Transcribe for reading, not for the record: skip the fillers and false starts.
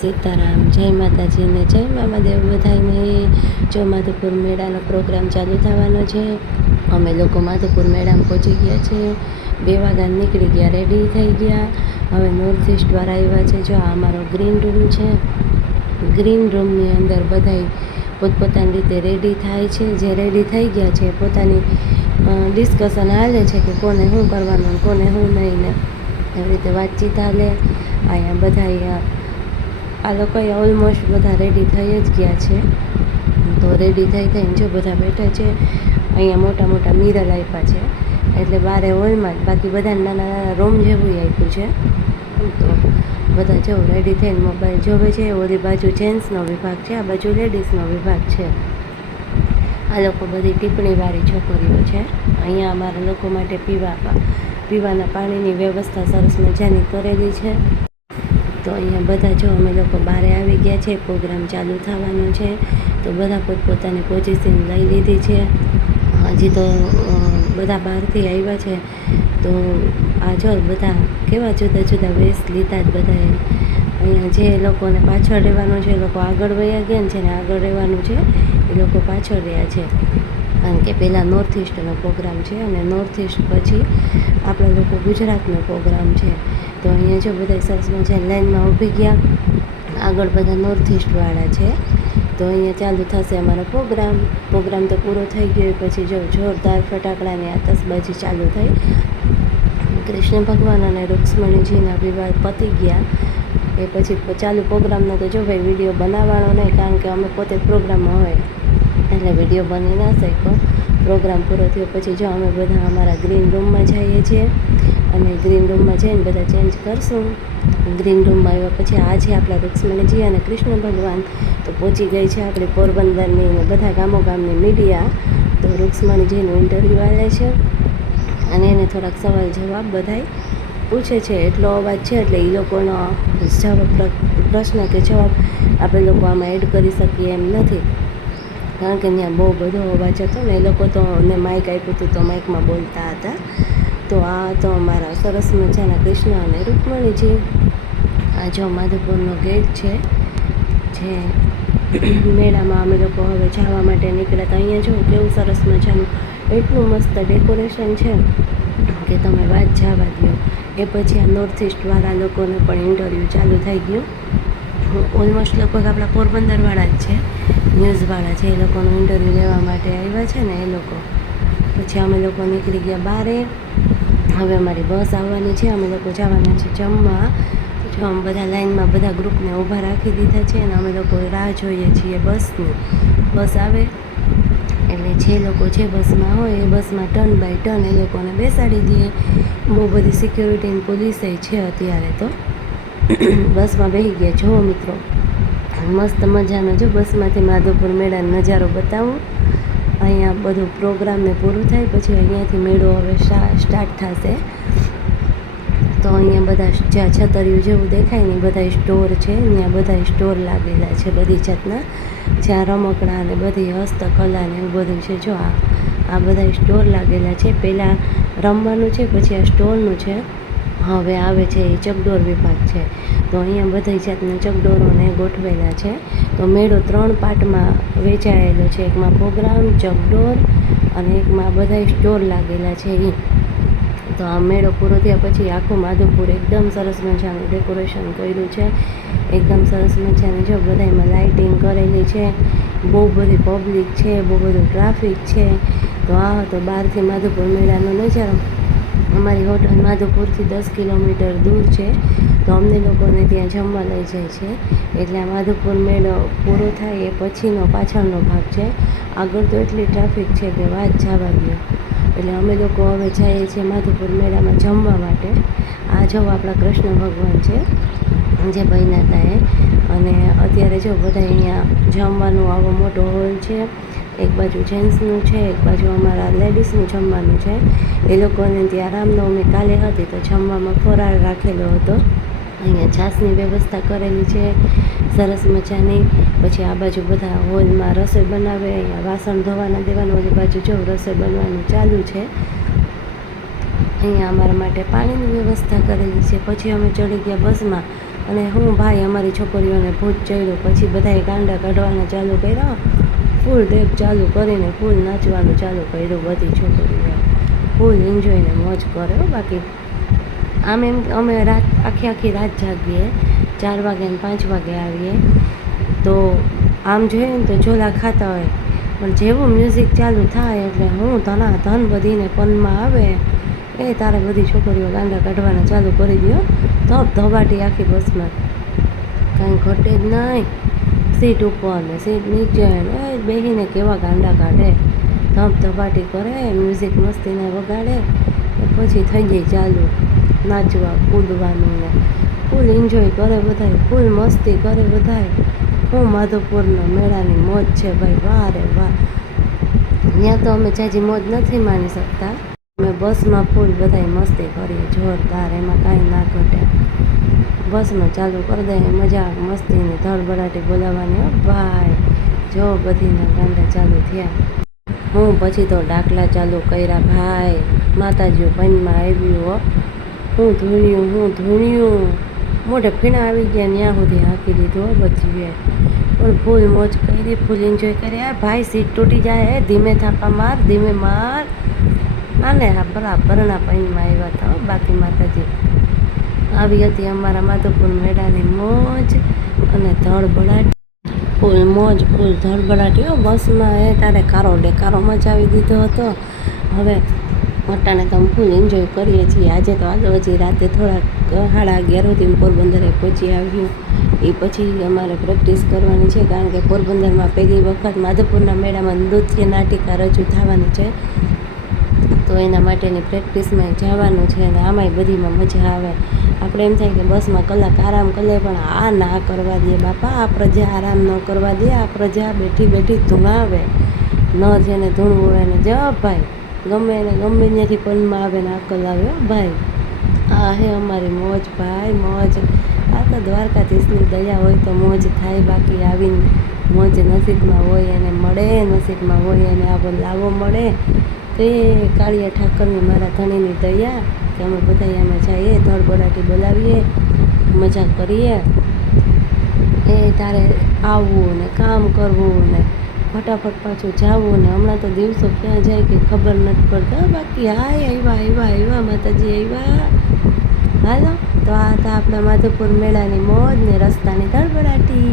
સીતારામ, જય માતાજી ને જય મામાદેવ બધાને। જો માધવપુર મેળાનો પ્રોગ્રામ ચાલુ થવાનો છે। અમે લોકો માધવપુર મેળામાં પહોંચી ગયા છે। 2 વાગ્યા નીકળી ગયા, રેડી થઈ ગયા। હવે નોર્થ ઇસ્ટ વાળા આવ્યા છે। જો આ અમારો ગ્રીન રૂમ છે। ગ્રીન રૂમની અંદર બધાય પોતપોતાની રીતે રેડી થાય છે। જે રેડી થઈ ગયા છે પોતાની ડિસ્કશન હાલે છે કે કોને શું કરવાનું, કોને શું નહીં ને એવી રીતે વાતચીત હાલે। અહીંયા બધા આ લોકોએ ઓલમોસ્ટ બધા રેડી થઈ જ ગયા છે। તો રેડી થઈને જો બધા બેઠા છે। અહીંયા મોટા મોટા મિરર આપ્યા છે, એટલે બારે હોલમાં જ, બાકી બધા નાના નાના રૂમ જેવું આપ્યું છે। તો બધા જો રેડી થઈને મોબાઈલ જોવે છે। ઓલી બાજુ જેન્ટ્સનો વિભાગ છે, આ બાજુ લેડીઝનો વિભાગ છે। આ લોકો બધી ટિપ્પણીવાળી છોકરીઓ છે। અહીંયા અમારા લોકો માટે પીવાના પાણીની વ્યવસ્થા સરસ મજાની કરેલી છે। તો અહીંયા બધા જો અમે લોકો બહાર આવી ગયા છે, પ્રોગ્રામ ચાલુ થવાનો છે। તો બધા પોતપોતાની પોઝિશન લઈ લીધી છે। હજી તો બધા બહારથી આવ્યા છે। તો આ જો બધા કેવા જુદા જુદા વેશ લીધા જ બધાએ। અહીંયા જે લોકોને પાછળ રહેવાનું છે એ લોકો આગળ વયા ગયા ને જેને આગળ રહેવાનું છે એ લોકો પાછળ રહ્યા છે, કારણ કે પહેલાં નોર્થ ઇસ્ટનો પ્રોગ્રામ છે અને નોર્થ ઇસ્ટ પછી આપણા લોકો ગુજરાતનો પ્રોગ્રામ છે। તો અહીંયા જો બધા સરસ મજા લાઈનમાં ઊભી ગયા, આગળ બધા નોર્થ ઇસ્ટવાળા છે। તો અહીંયા ચાલુ થશે અમારો પ્રોગ્રામ તો પૂરો થઈ ગયો પછી જો જોરદાર ફટાકડાની આતશબાજી ચાલુ થઈ। કૃષ્ણ ભગવાન અને રૂક્ષ્મણીજીના વિવાહ પતી ગયા એ પછી ચાલુ પ્રોગ્રામનો તો જો ભાઈ વિડીયો બનાવવાનો નહીં, કારણ કે અમે પોતે પ્રોગ્રામમાં હોય એટલે વિડીયો બની ના શક્યો। પ્રોગ્રામ પૂરો થયો પછી જો અમે બધા અમારા ગ્રીન રૂમમાં જઈએ છીએ અને ગ્રીન રૂમમાં જઈને બધા ચેન્જ કરશું। ગ્રીન રૂમમાં આવ્યા પછી આ છે આપણા રૂક્ષ્મણીજી અને કૃષ્ણ ભગવાન। તો પહોંચી ગઈ છે આપણી પોરબંદરની ને બધા ગામોગામની મીડિયા। તો રૂક્ષ્મણીજીનું ઇન્ટરવ્યૂ આલે છે અને એને થોડાક સવાલ જવાબ બધાય પૂછે છે। એટલો અવાજ છે એટલે એ લોકોનો પ્રશ્ન કે જવાબ આપણે લોકો આમાં એડ કરી શકીએ એમ નથી, કારણ કે ત્યાં બહુ બધો અવાજ હતો ને એ લોકો તો ને માઇક આપ્યું હતું તો માઇકમાં બોલતા હતા। તો આ તો અમારા સરસ મજાના કૃષ્ણ અને રૂક્ષ્મણીજી। આ જો માધવપુરનો ગેટ છે જે મેળામાં અમે લોકો હવે જવા માટે નીકળ્યા। તો અહીંયા જો કેવું સરસ મજાનું એટલું મસ્ત ડેકોરેશન છે કે તમે વાત જવા દો। એ પછી આ નોર્થ ઇસ્ટવાળા લોકોને પણ ઇન્ટરવ્યૂ ચાલુ થઈ ગયું। ઓલમોસ્ટ લગભગ આપણા પોરબંદરવાળા જ છે, ન્યૂઝવાળા છે, એ લોકોનું ઇન્ટરવ્યૂ લેવા માટે આવ્યા છે ને એ લોકો। પછી અમે લોકો નીકળી ગયા બારે। હવે અમારી બસ આવવાની છે, અમે લોકો જવાના છે જમવા। જો અમે બધા લાઈનમાં બધા ગ્રુપને ઊભા રાખી દીધા છે અને અમે લોકો રાહ જોઈએ છીએ બસની। બસ આવે એટલે જે લોકો જે બસમાં હોય એ બસમાં ટર્ન બાય ટર્ન એ લોકોને બેસાડી દઈએ। બહુ બધી સિક્યુરિટીની પોલીસે છે અત્યારે તો। બસમાં બેસી ગયા। જુઓ મિત્રો, મસ્ત મજાનો જો બસમાંથી માધવપુર મેળાનો નજારો બતાવું। અહીંયા બધું પ્રોગ્રામને પૂરું થાય પછી અહીંયાથી મેળો હવે સ્ટાર્ટ થશે। તો અહીંયા બધા જ્યાં છતરિયું જેવું દેખાય ને બધા સ્ટોર છે, ત્યાં બધા સ્ટોર લાગેલા છે બધી જાતના, જ્યાં રમકડા ને બધી હસ્તકલા ને એવું બધું છે। જો આ બધા સ્ટોર લાગેલા છે, પહેલાં રમવાનું છે પછી આ સ્ટોરનું છે, હવે આવે છે એ ચકડોળ વિભાગ છે। તો અહીંયા બધી જાતના ચકડોળોને ગોઠવેલા છે। તો મેળો 3 પાર્ટમાં વેચાયેલો છે, એકમાં પ્રોગ્રામ, ચકડોળ અને એકમાં બધા સ્ટોર લાગેલા છે એ। તો આ મેળો પૂરો થયા પછી આખું માધવપુર એકદમ સરસ મજાનું ડેકોરેશન કર્યું છે, એકદમ સરસ મજાની જો બધામાં લાઇટિંગ કરેલી છે। બહુ બધી પબ્લિક છે, બહુ બધું ટ્રાફિક છે। તો આ હતો બહારથી માધવપુર મેળાનો નજારો। અમારી હોટલ માધવપુરથી 10 કિલોમીટર દૂર છે, તો અમને લોકોને ત્યાં જમવા લઈ જાય છે। એટલે આ માધવપુર મેળો પૂરો થાય એ પછીનો પાછળનો ભાગ છે। આગળ તો એટલી ટ્રાફિક છે કે વાત જવા દો। એટલે અમે લોકો હવે જઈએ છીએ માધવપુર મેળામાં જમવા માટે। આ જો આપણા કૃષ્ણ ભગવાન છે જે બન્યા અને અત્યારે જો બધા અહીંયા જમવાનું આવો મોટો હોલ છે, એક બાજુ જેન્ટ્સનું છે, એક બાજુ અમારા લેડીઝનું જમવાનું છે। એ લોકોને ત્યાં રામનવમી કાલે હતી તો જમવામાં ફરાળ રાખેલો હતો। અહીંયા છાશની વ્યવસ્થા કરેલી છે સરસ મજાની। પછી આ બાજુ બધા હોલમાં રસોઈ બનાવે, અહીંયા વાસણ ધોવાના દેવાનું, ઓલી બાજુ જો રસોઈ બનવાનું ચાલુ છે। અહીંયા અમારા માટે પાણીની વ્યવસ્થા કરેલી છે। પછી અમે ચડી ગયા બસમાં અને હું ભાઈ અમારી છોકરીઓને ભૂત ચડ્યું, પછી બધાએ ગાંડા કાઢવાના ચાલુ કર્યા, ફૂલ ડેક ચાલુ કરીને ફૂલ નાચવાનું ચાલુ કર્યું, બધી છોકરીઓ ફૂલ એન્જોય ને મોજ કરે. બાકી આમ એમ અમે રાત આખી રાત જાગીએ, 4 વાગે ને 5 વાગે આવીએ. તો આમ જોઈએ ને તો ઝોલા ખાતા હોય, પણ જેવું મ્યુઝિક ચાલુ થાય એટલે હું ધન બધીને પનમાં આવે એ તારે બધી છોકરીઓ ગાંડા કાઢવાના ચાલુ કરી દો. ધબાટી આખી બસમાં, કાંઈ ઘટે જ નહીં. સીટ ઉપર ને સીટ નીચે ને બેસીને કેવા ગાંડા કાઢે, ધબાટી કરે, મ્યુઝિક મસ્તીને વગાડે, પછી થઈ જાય ચાલુ નાચવા કૂદવાનું ને ફૂલ એન્જોય કરે બધાય, ફૂલ મસ્તી કરે બધાય. હું માધવપુરના મેળાની મોજ છે ભાઈ, વાહ રે વાહ. ત્યાં તો અમે જાજી મોજ નથી માણી શકતા, અમે બસમાં ફૂલ બધાય મસ્તી કરીએ જોરદાર, એમાં કાંઈ ના ઘટે. બસમાં ચાલુ કરી દે મજા મસ્તીની ધડબડાટી બોલાવવાની. ભાઈ જો બધીના ગાંડા ચાલુ થયા. હું પછી તો ડાકલા ચાલુ કર્યા ભાઈ, માતાજીઓ પનમાં આવ્યું હો. હું ધૂણ્યું મોઢે ફીણા આવી ગયા ત્યાં સુધી હાંકી દીધું બચીએ. પણ ફૂલ મોજ કરી, ફૂલ એન્જોય કર્યા ભાઈ. સીટ તૂટી જાય, ધીમે થાપા માર, ધીમે માર. આને બરાબરના પૈનમાં આવ્યા હતા. બાકી માતાજી આવી હતી અમારા માધવપુર મેળાની મોજ અને ધડબડાટ, ફૂલ મોજ ફૂલ ધડબડાટી. બસમાં એ તારે કારો ડેકારો મચાવી દીધો હતો. હવે અટાણે તો ફૂલ એન્જોય કરીએ છીએ. આજે તો આગળ હજી રાતે થોડાક 11:30 સુધી પોરબંદરે પહોંચી આવ્યું. એ પછી અમારે પ્રેક્ટિસ કરવાની છે, કારણ કે પોરબંદરમાં પહેલી વખત માધવપુરના મેળામાં નૃત્ય નાટિકા રજૂ થવાની છે. તો એના માટેની પ્રેક્ટિસમાં જવાનું છે, અને આમાંય બધીમાં મજા આવે. આપણે એમ થાય કે બસમાં કલાક આરામ કરી લે, પણ આ ના કરવા દે બાપા. આ પ્રજા આરામ ન કરવા દે, આ પ્રજા બેઠી બેઠી ધૂણાવે. ન જેને ધૂણવું હોય ને જ ભાઈ, ગમે એને ગમે ત્યાંથી પનમાં આવે ને અકલ આવે ભાઈ. આ હે અમારી મોજ ભાઈ, મોજ. આ તો દ્વારકાધીશની દયા હોય તો મોજ થાય. બાકી આવીને મોજ નસીબમાં હોય એને મળે, નસીબમાં હોય એને આવો લાવો મળે. તો એ કાળિયા ઠાકરની મારા ધણીની દયા કે અમે બધા અમે જઈએ, ધડબડાટી બોલાવીએ, મજા કરીએ. એ તારે આવવું ને કામ કરવું ને ફટાફટ પાછું જવું ને. હમણાં તો દિવસો ક્યાં જાય કે ખબર નથી પડતા. બાકી હાય આવ્યા માતાજી આવ્યા. હાલો તો આ હતા આપણા માધવપુર મેળાની મોજ ને રસ્તાની ધડબડાટી.